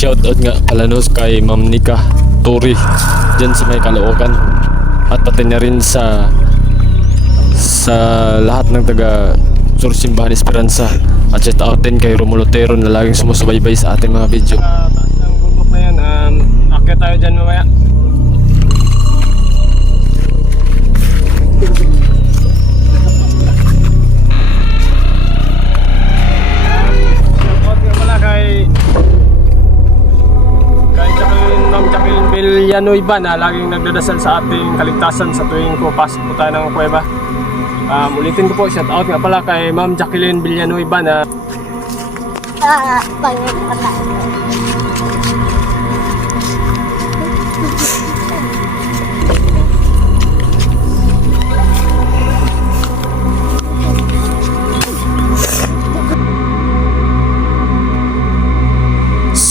Shoutout nga pala no kay Ma'am Nika Turi dyan sa may Caloocan, at pati na rin sa lahat ng taga Sursimbahan Esperanza, at shoutout din kay Romulo Tero na laging sumusubaybay sa ating mga video. Taas ng bundok na yan, akyat tayo dyan mamaya. Yanoy ba na laging nagdadasal sa ating kaligtasan sa tuwing pupasok po tayo ng kuweba. Ulitin ko po, shout out nga pala kay Ma'am Jacqueline Villanueva ba na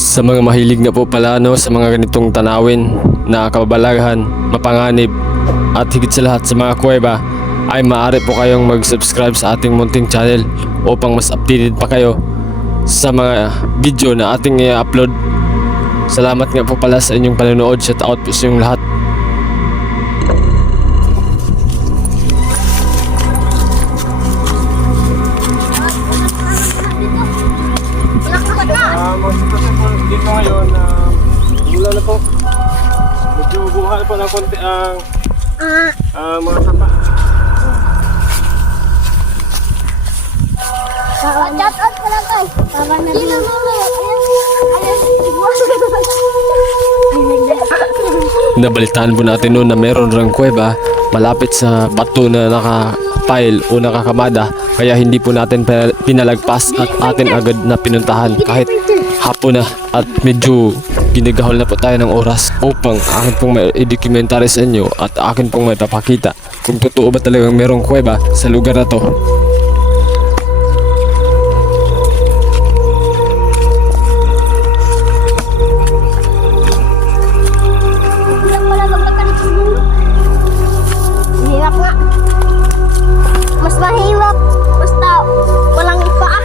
sa mga mahilig na po pala no, sa mga ganitong tanawin na kababalaghan, mapanganib, at higit sa lahat sa mga kuweba, ay maaari po kayong mag-subscribe sa ating munting channel upang mas updated pa kayo sa mga video na ating i-upload. Salamat nga po pala sa inyong panonood. Shout out po sa inyong lahat. Dito ngayon, mula na po, medyo buhal po ng konti ang mga sapa. Shout out pala kay Tama na din. Nabalitaan po natin noon na meron rang kuweba malapit sa bato na naka-pile o nakakamada, kaya hindi po natin pinalagpas at atin agad na pinuntahan kahit hapon na, at medyo ginagahol na po tayo ng oras upang akin pong may i-documentary sa inyo at akin pong may papakita kung totoo ba talagang merong kuweba sa lugar na to. Hirap nga. Mas mahirap basta walang ipaa.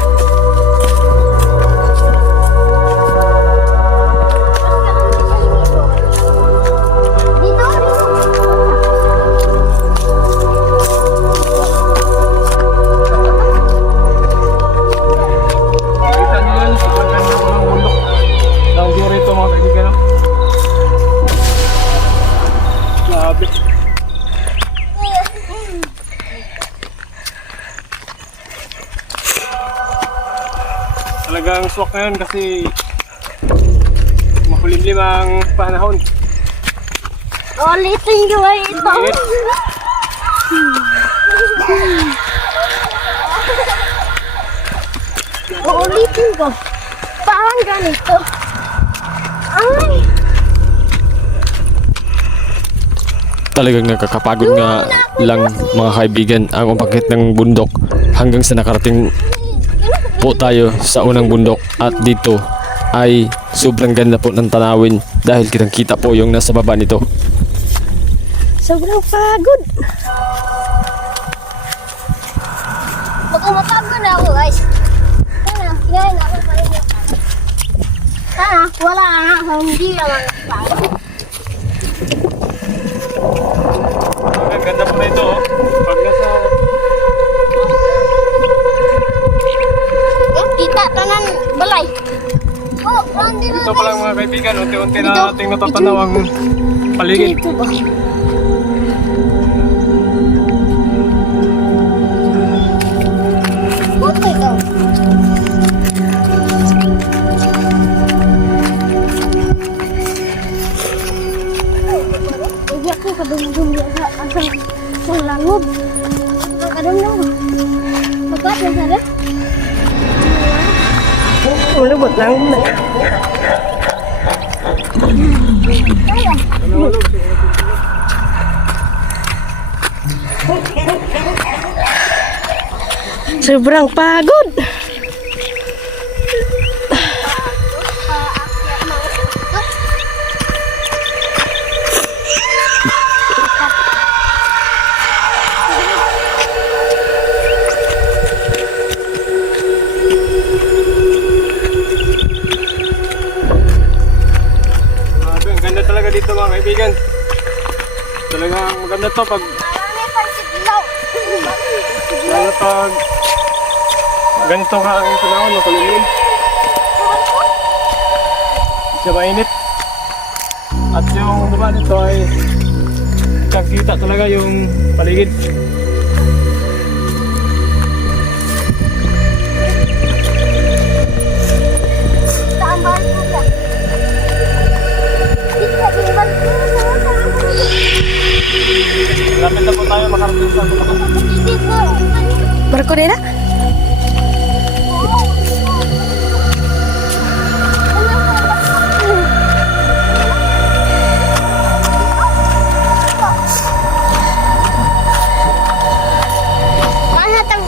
Kita nyo yan, sobrang ganda po ng bundok. Down view rito mga kaibigan. Grabe. Talagang swak ngayon kasi makulimlim ang panahon. Ulitin ko ay ito. Init. Ulitin ko. Parang ganito. Ay. Talagang nakakapagod nga lang mga kaibigan ang umakit ng bundok hanggang sa nakarating po tayo sa unang bundok, at dito ay sobrang ganda po ng tanawin dahil kitang kita po yung nasa baba nito. Sobrang pagod. Baka mapagod na ako guys. Sana, ngayon ako pa rin. Sana, wala nga. Hindi naman pagod. Ang ganda po nito pag nasa Kita tanan balay. Oh, hindi na. dito pa lang mga kaibigan, unti-unti Dito. na nating natatanaw ang paligid. Dito ba? Okay daw. Hindi ako kadum-dum sa langob. Kadum-dum. Bapak yang sana? Lubot lang na. Sobrang pagod. kaibigan. Talagang maganda to pag Marami pang siglaw. lalo pag ganito ka ang panahon, makulimlim. Siya mainit. At yung baba nito ay kita talaga yung paligid. Saan ba ito ka? Dito ka din ba? Lapit na po tayo makarating sa baba. Dito. Barko nila? Mana tang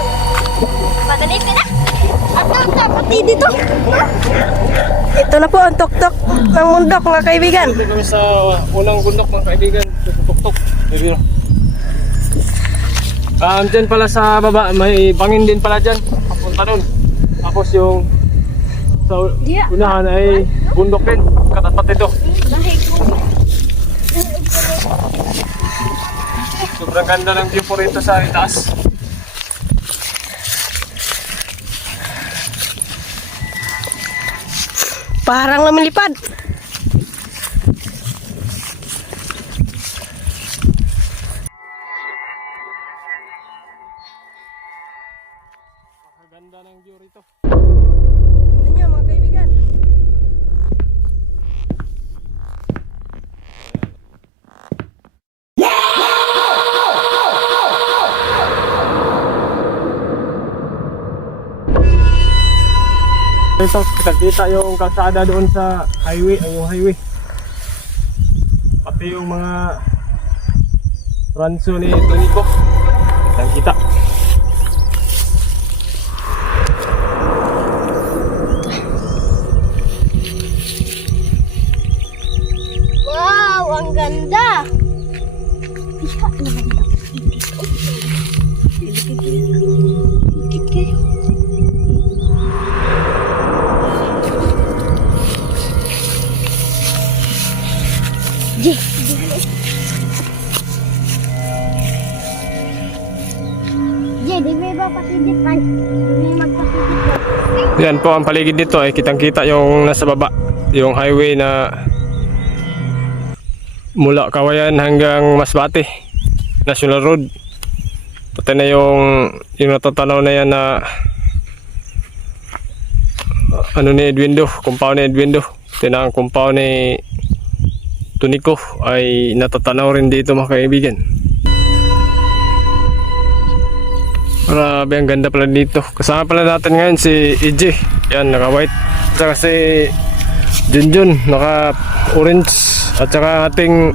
madali ka na? At ang tapati dito. Ito na po ang tuktok ng bundok mga kaibigan. Dito kami sa unang bundok mga kaibigan. Tuk-tuk. Bibiro. Dyan pala sa baba, may bangin din pala dyan. Papunta dun. Tapos yung sa unahan ay bundok din. Katapat ito. Sobrang ganda ng view po rito sa itaas. Parang lumilipad. Ganda ng view rito. Ano nyo mga kaibigan? Ito, kita yung kalsada doon sa highway, yung highway. Pati yung mga ranso ni Tonico. Kita. Wow, ang ganda. Di may ba pasidit ay? Di may magpasidit ba? Yan po ang paligid dito ay kitang-kita yung nasa baba, yung highway na mula Kawayan hanggang Masbate, National Road. Pati na yung natatanaw na yan na ano ni Edwindo, compound ni Edwindo. Pati na ang compound ni Tonico ay natatanaw rin dito mga kaibigan. Grabe, ang ganda pala dito. Kasama pala natin ngayon si EJ. Yan, naka-white. At saka si Junjun, naka-orange. At saka ating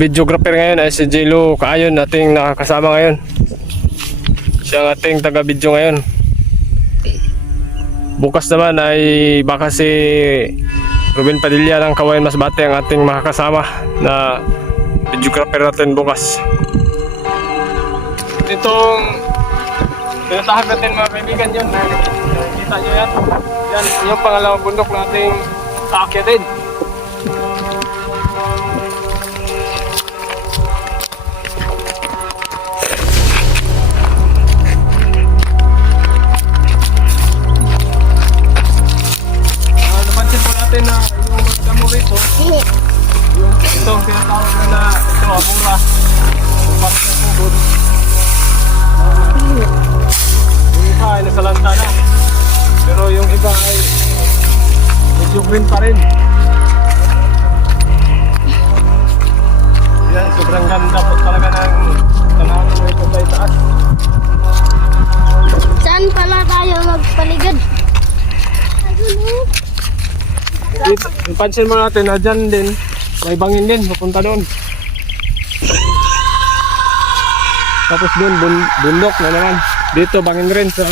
videographer ngayon ay si Jelo Kaayon, ating nakakasama ngayon. Siya ang ating taga-video ngayon. Bukas naman ay baka si Ruben Padilla ng Kawayan Masbate ang ating makakasama na videographer natin bukas. Itong tinatahak natin mga kaibigan yun. Kita nyo yan. Yan yung pangalawang bundok nating aakyatin. Napansin po natin na yung mga damo rito, yung itong tinatawag na ito, amura. Yung parang sa tubod. Yung iba ay nasalanta na, pero yung iba ay medyo green pa rin. Yan, sobrang ganda po talaga ng tanawin mo ito sa itaas. Saan pala tayo magpaligid? Ipansin mo natin na dyan din, may bangin din, papunta doon. Tapos doon, bundok na naman. Dito, bangin rin sa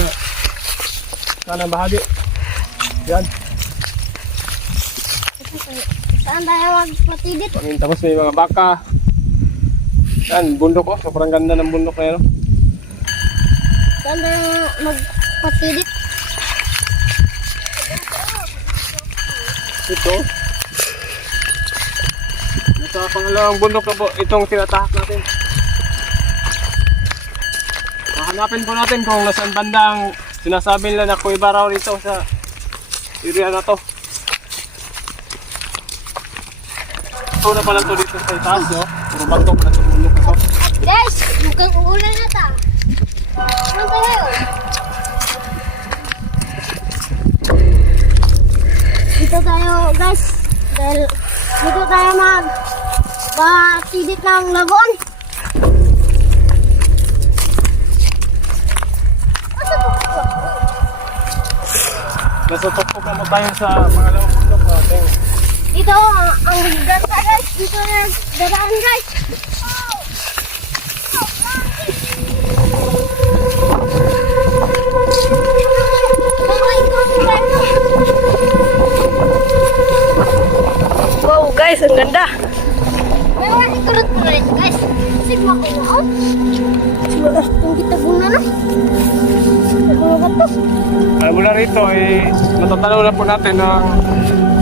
kanang bahagi. Yan. Saan tayo magpasidit? Bangin. Tapos may mga baka. Yan, bundok oh. Sobrang ganda ng bundok na yan. Oh. Saan tayo magpasidit? Ito. Sa pangalawang bundok na po itong tinatahak natin. Hanapin po natin kung nasaan bandang sinasabi nila na kuiba raw rito sa area na to. Ito na pala to dito sa itaas, no? Puro bagtok na itong bundok na to. Guys, mukhang uulan na ta. Ano tayo? Dito tayo guys. Dahil dito tayo mag-tidit ng lagoon. Nasa tuktok naman tayo sa pangalawang bundok natin. Dito ang ganda guys. Dito na dadaan guys. Wow guys, ang ganda. May mga ikulot mo rin guys. Sigma ko na out. Kung kita guna na. Ano ba to? Ay, mula rito ay matatanaw na po natin ang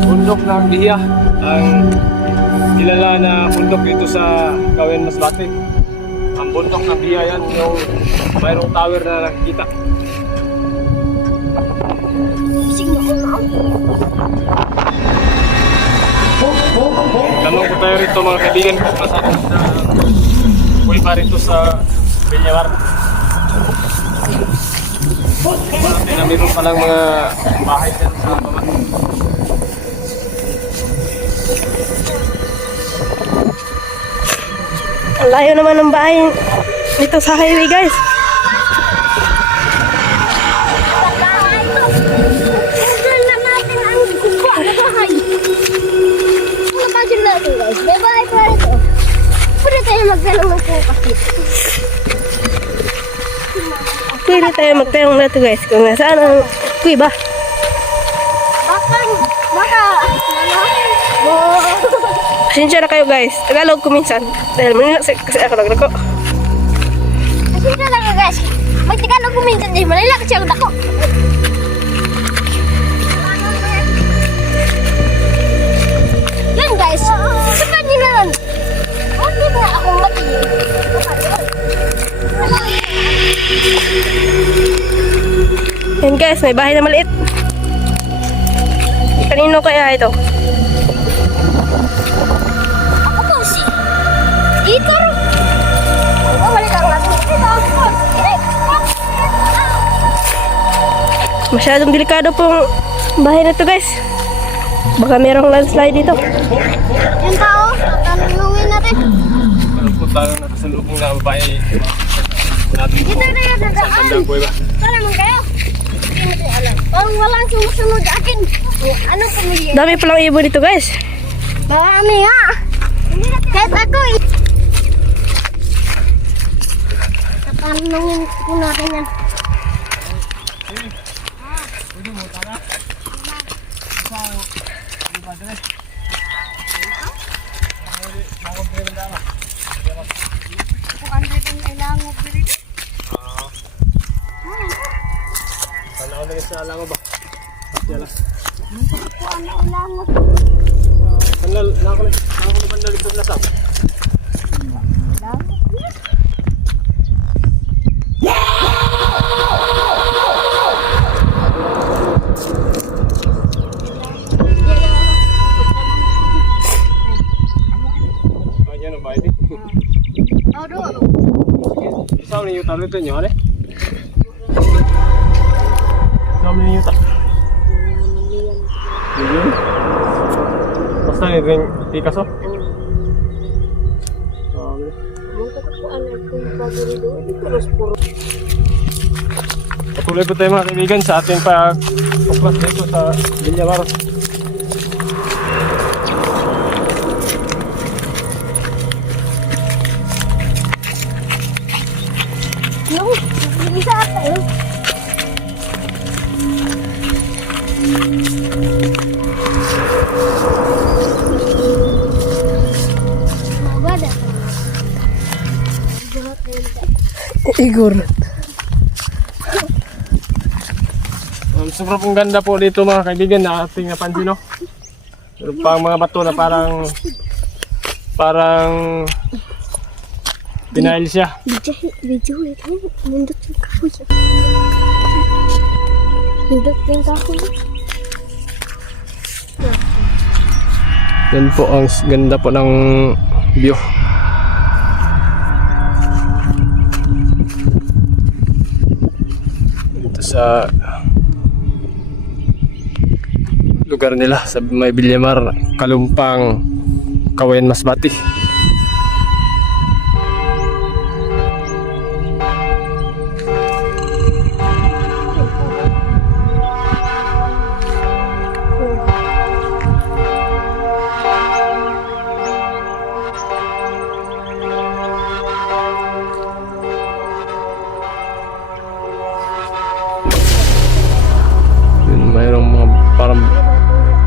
bundok ng Diya. Ang kilala na bundok dito sa Kawen Masbate. Ang bundok ng Diya yan, yung mayroong tower na nakikita. Sigma ko na out. Tanong ko tayo rito mga kaibigan ko pasado sa kuiba rito sa Villabar. Marami na meron palang mga bahay dyan sa baba. Ang layo naman ng bahay dito sa highway guys. Tingnan na natin ang kukuha na bahay. Imagine natin guys, may bahay pa rin ito. Pwede tayo magtanong ng kasi. Pwede tayo magtanong na ito guys kung nasaan ang kuiba. Baka, Pasensya na kayo guys. Tagalog ko minsan. Dahil Manila kasi ako nagrako. Kasi talaga guys, magtagalog ko minsan din, Manila kasi ako dako. Yan guys, sa kanyo na lang. Hindi na ako matigil. Yan guys, may bahay na maliit. Kanino kaya ito? Ako po si Igor. Balik ang natin. Masyadong delikado pong bahay na ito guys. Baka merong landslide dito. Yung tao, tatanungin natin. Meron po tayo nakasalubong na babae natin Dito na yung sa dadaan. bandang kuiba. Saan naman kayo? Hindi natin alam. Parang walang sumusunod sa akin. Anong pamilya? Dami palang ibon dito guys. Marami nga. Kahit ako eh. Tatanungin ko natin yan. Panahon na rin sa alango ba? Yan lang. Sandal, nakako na bandal ito na sab. Ayan ang bahay din. Isama niyo talo ito nyo, ano? Isama niyo ta. Basta ni ring Picasso. Patuloy po tayo mga kaibigan sa ating pag-tuklas dito sa Villabar. No, isa tayo. Igor. Sobrang pong ganda po dito mga kaibigan na ating napansin, no? Meron pang mga bato na parang Parang denial siya. Video ito. Nindot yung kahoy. Nindot yung kahoy. Yan po ang ganda po ng view. Dito sa lugar nila sa may Villamar, Kalumpang, Kawayan, Masbate. Yun, mayroong mga parang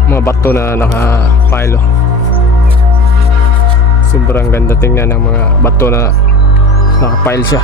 mga bato na nakapilo. Sobrang ganda tingnan ng mga bato na nakapile siya.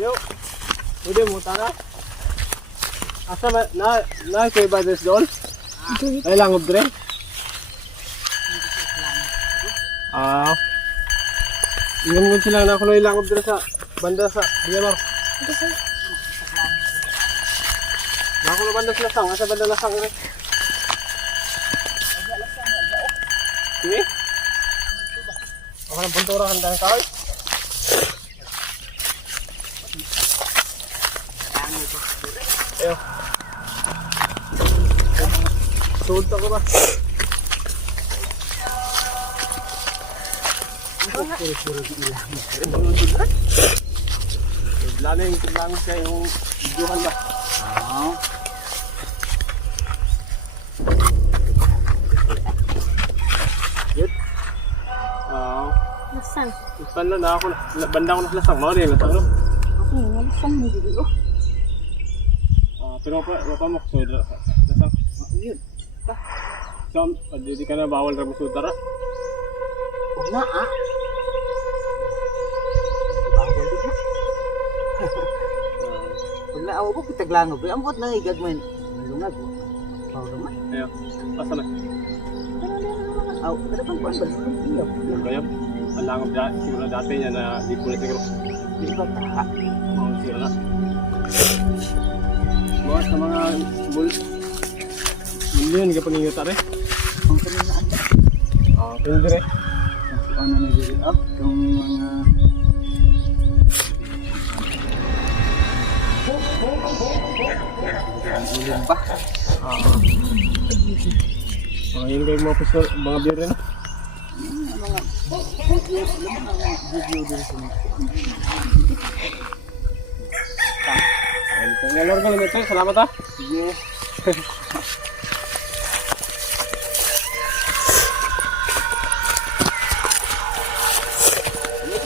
Yo, pwede mo tara. Asa na kay Brothers doon? Ay langob dire. Ingon mo sila na kuno ilangob dire sa banda sa Villamar. Na kuno banda sa Lasang, asa banda Lasang dire? Sige. Ako ng puntura handa ka oy. Ayo. Sulta ko ba? Lalo yung tilangan kayo yung videohan ba? Oo. Good? Oo. Nasaan? Ipan na ako. Banda ko na Lasang. Mawari yung Lasang no? Nasaan mo dito? Pero pa mo so Lasang. Yun. So, di ka na bawal ra mo sudara. Huwag na ah. Bawal din ha. Huwag na awa po kitaglangob. Ambot na igag man. Malungag. Bawal naman. Ayo. Pasa na. Aw, kada pang kuan ba? Iyo. Kaya alangob dati siguro dati niya na di pula siguro. Di ba ta? Mau sira na. Buat sa mga milyon ka pangingot are. Ang kaninaan. Pero dire. Ano na dito up yung mga ulim ba? Yun kayo mga pistol, mga beer rin. Ngalor ka lang ito, salamat ha. Sige.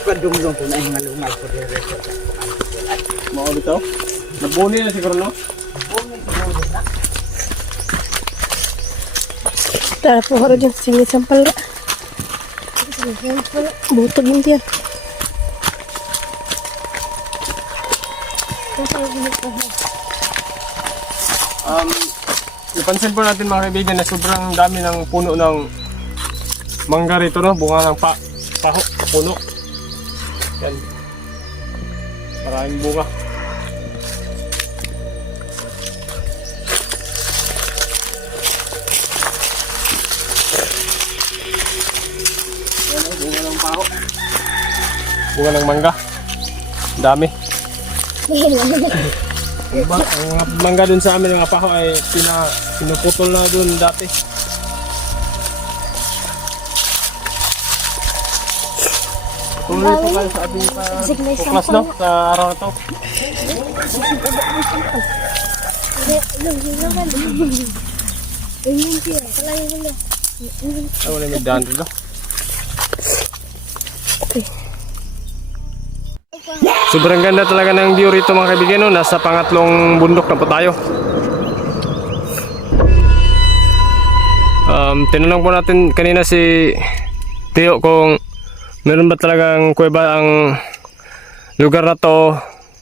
Kadumdum po na yung malumag ko rin sa Mau dito. Nabuni na siguro no? Tara po harap dyan. Sige, sampal na. Butog yung tiyan. Napansin po natin mga kaibigan na sobrang dami ng puno ng mangga rito no? Bunga ng paho, puno. Yan. Maraming bunga. Bunga ng paho. Bunga ng mangga. Dami. Ang mga mangga dun sa amin, mga paho ay pinuputol na dun dati. Tuloy po tayo sa ating tuklas, no? Sa araw na to. Ay, wala may daan dito. Sobrang ganda talaga ng view rito mga kaibigan, no? Nasa pangatlong bundok na po tayo. Tinanong po natin kanina si Tio kung meron ba talagang kuweba ang lugar na to,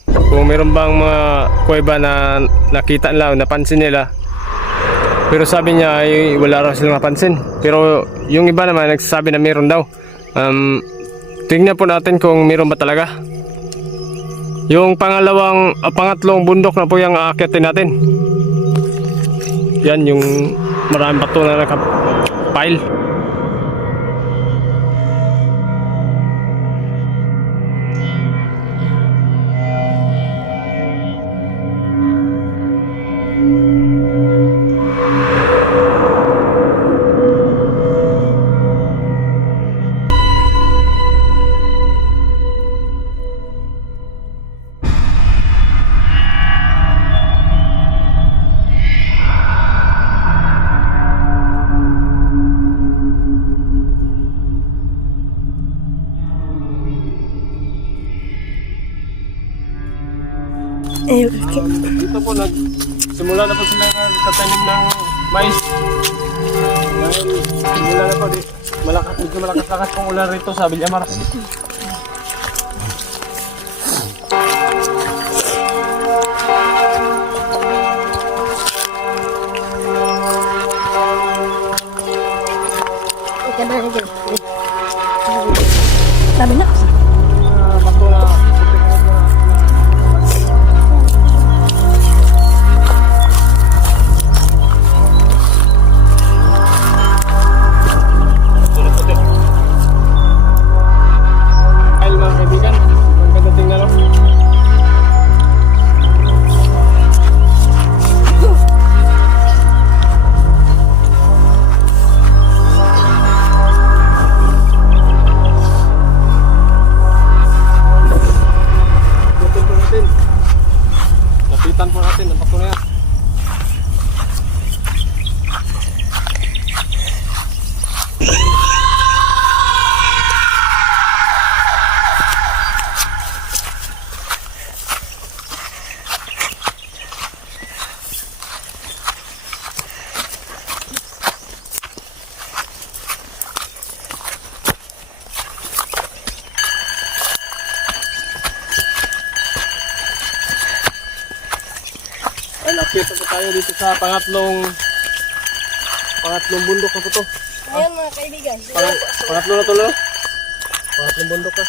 kung meron bang mga kuweba na nakita nila o napansin nila. Pero sabi niya ay wala raw silang napansin, pero yung iba naman nagsasabi na meron daw. Tingnan po natin kung meron ba talaga. Yung pangatlong bundok na po yung aakyatin natin. Yan yung maraming bato na nakapile. Ayun, okay. Dito po simula na po sila nagtatanim ng mais. Simula na po medyo malakas-lakas pong ulan rito sa Villamar. Sabi na. Bato na mga kaibigan, ang ganda tingnan, no? Lapitan po natin ang bato na yan. Ay, nakita po tayo dito sa pangatlong bundok na po to. Ayun mga kaibigan. Pangatlo na to, no? Pangatlong bundok na.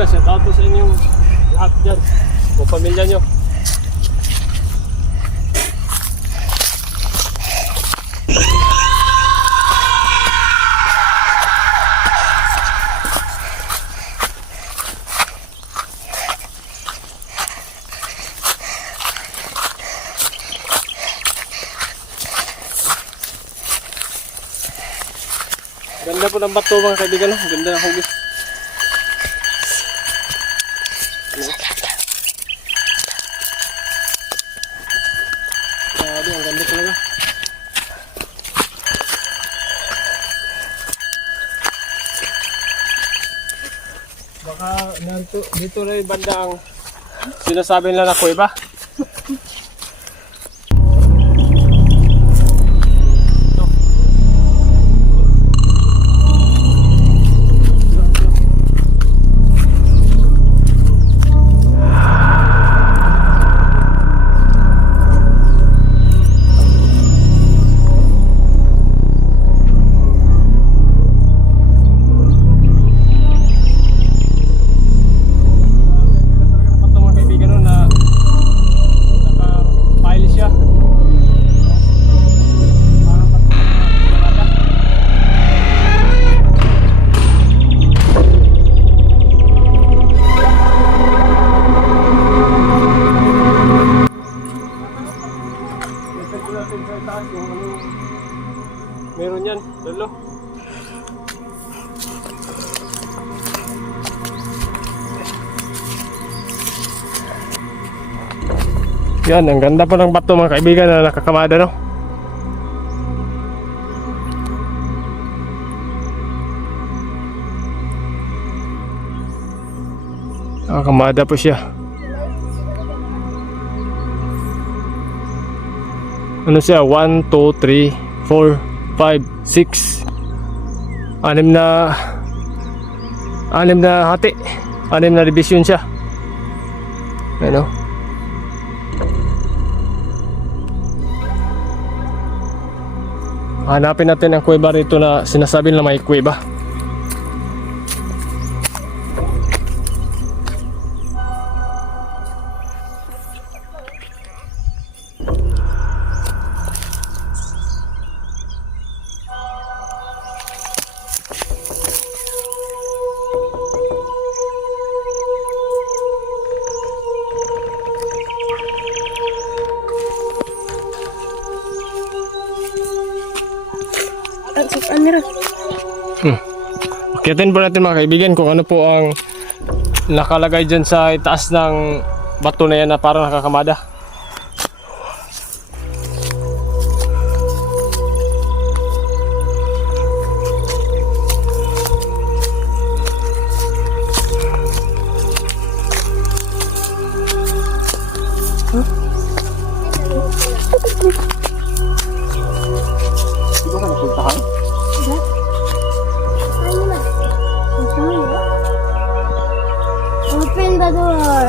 Shout out po sa inyong lahat dyan o pamilya nyo. Ganda po ng bato mga kaibigan, ganda ng hugis. Grabe, ang ganda talaga. Baka dito na yung banda ang sinasabi nila na kuweba. natin sa itaas kung ano meron yan, lolo. Yan, ang ganda po ng bato mga kaibigan na nakakamada, no? Nakakamada po siya. Ano siya? 1, 2, 3, 4, 5, 6. Anim na hati. Anim na division siya. Ano? Hanapin natin ang kuweba rito na sinasabi na may kuweba. Akitin po natin mga kaibigan kung ano po ang nakalagay dyan sa itaas ng bato na yan na parang nakakamada. Di ba ka napuntahan? Open the door.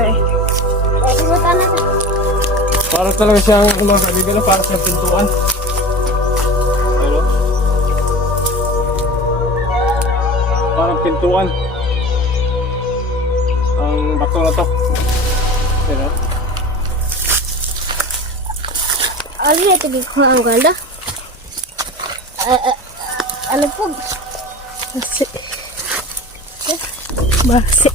Ikutan na. Parang talaga siyang mga kaibigan na parang siyang pintuan. Ano? Parang pintuan. Ang bato na to. Ano? Ano ito ko ang ganda? Ano po? Basi. Basi.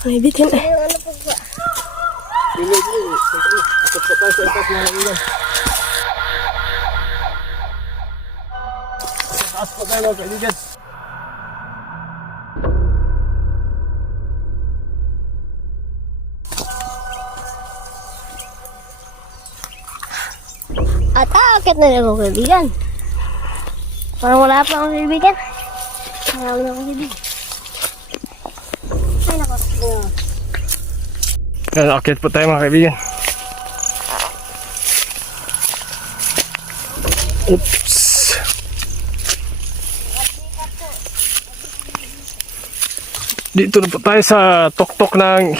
Ay, bitin eh. Ano po ba? Pili. Akot pa tayo sa itaas mga kaibigan. Sa taas pa tayo mga kaibigan. At aakit na rin ako kaibigan. Parang wala pa akong kaibigan. Marami na akong kaibigan. Ay nako. Yan, akit po tayo mga kaibigan. Oops. Dito na po tayo sa tuktok ng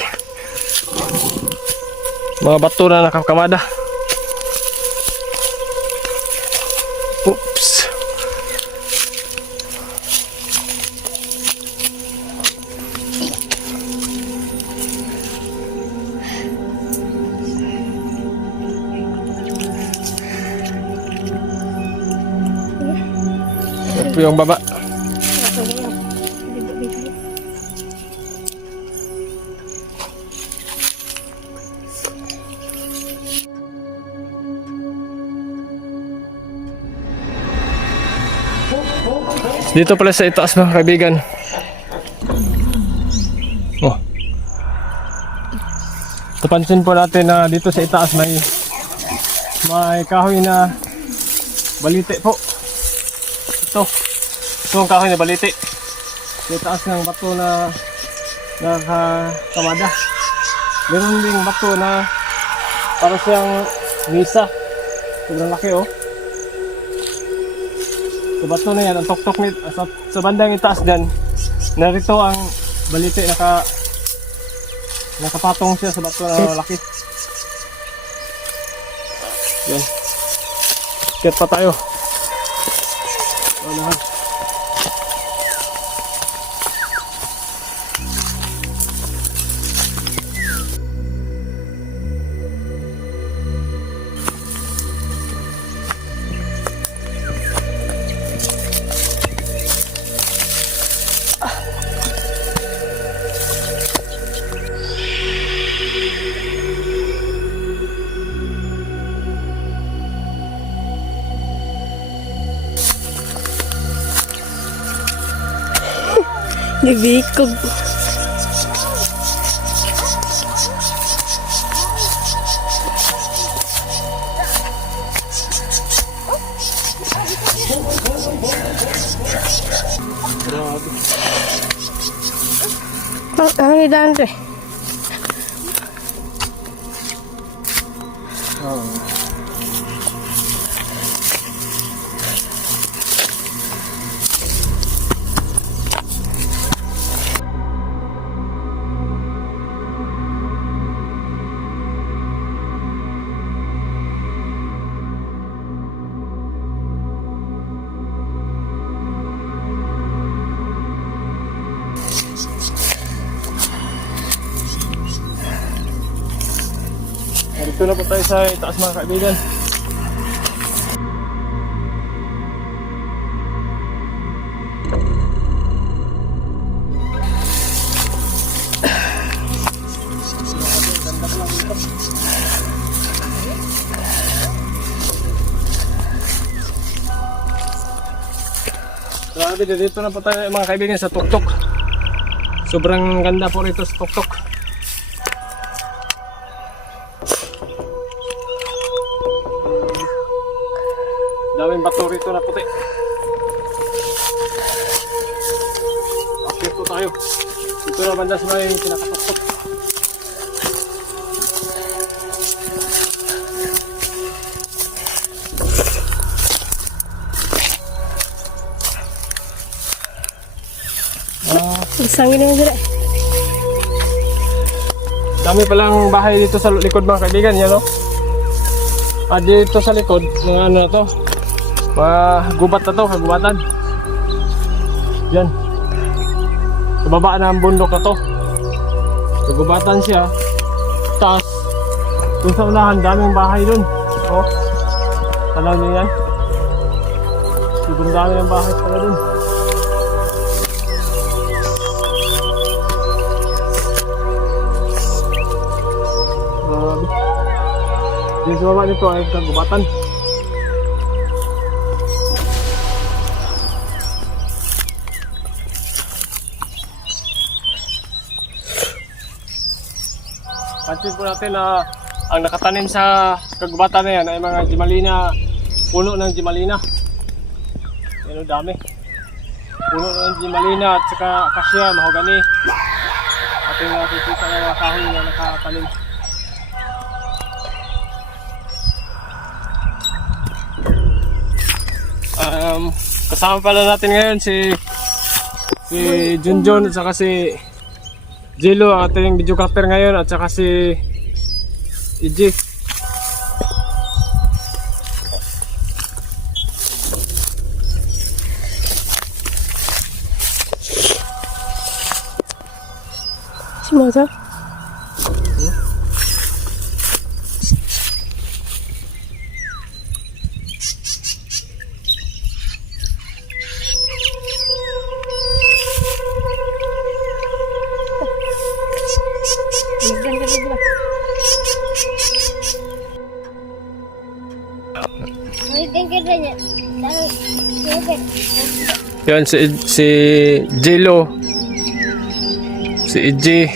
mga bato na nakakamada. Oops. Ito yung baba. Dito pala sa itaas mga kaibigan. Oh. Tapansin po natin na dito sa itaas may kahoy na balite po. Ito ang kahoy na balite. Sa itaas ng bato na nakakamada. Meron ding bato na para siyang misa. Sobrang laki oh. Sa bato na yan, ang tuktok nito, sa bandang itaas dyan, narito ang balite, nakapatong siya sa bato na malaki. Yan. Kit pa tayo. Ano ha? Nabikog. Ang idaan rin. Dito na po tayo sa itaas mga kaibigan. Grabe, dito na po tayo mga kaibigan sa tuktok. Sobrang ganda po rito sa tuktok. Daming bato rito na puti. Akit po tayo. Dito na banda sa may pinakatuktok. Isangin naman sila. Dami palang bahay dito sa likod mga kaibigan, yan o. Dito sa likod, mga ano na to, mga gubat na to, kagubatan. Yan. Sa baba na ang bundok na to. Kagubatan siya. Tapos, dun sa unahan, daming bahay dun. O, tanaw niyo yan. Sobrang dami ng bahay pala dun. Grabe. Dito sa baba nito ay kagubatan. Pansin po natin na ang nakatanim sa kagubatan na yan ay mga Gimalina, puno ng Gimalina. Yan o, dami. Puno ng Gimalina at saka akasya, mahogani. Ating nakikita ng mga kahoy na nakatanim. Kasama pala natin ngayon si Junjun at saka si Jello, ang ating videographer ngayon, at saka si EJ. Si Moza. May tingkir na niya. Yan si Jello, si EJ,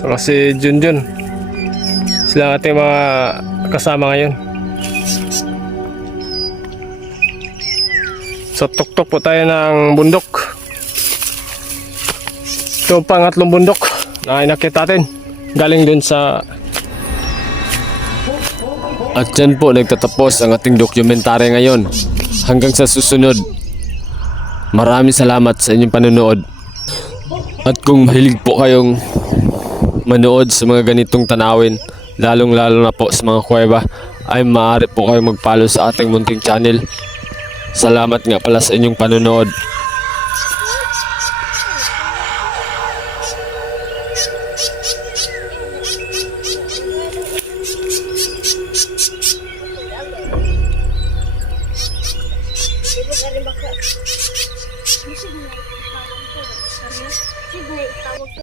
saka si Junjun. Sila ang ating mga kasama ngayon. So tuktok po tayo ng bundok. Ito ang pangatlong bundok na inakit natin. Galing dun sa... At dyan po nagtatapos ang ating dokumentaryo ngayon. Hanggang sa susunod. Maraming salamat sa inyong panonood. At kung mahilig po kayong manood sa mga ganitong tanawin, lalong lalo na po sa mga kuweba, ay maaari po kayong mag-follow sa ating munting channel. Salamat nga pala sa inyong panonood. Sydney, tawag ko.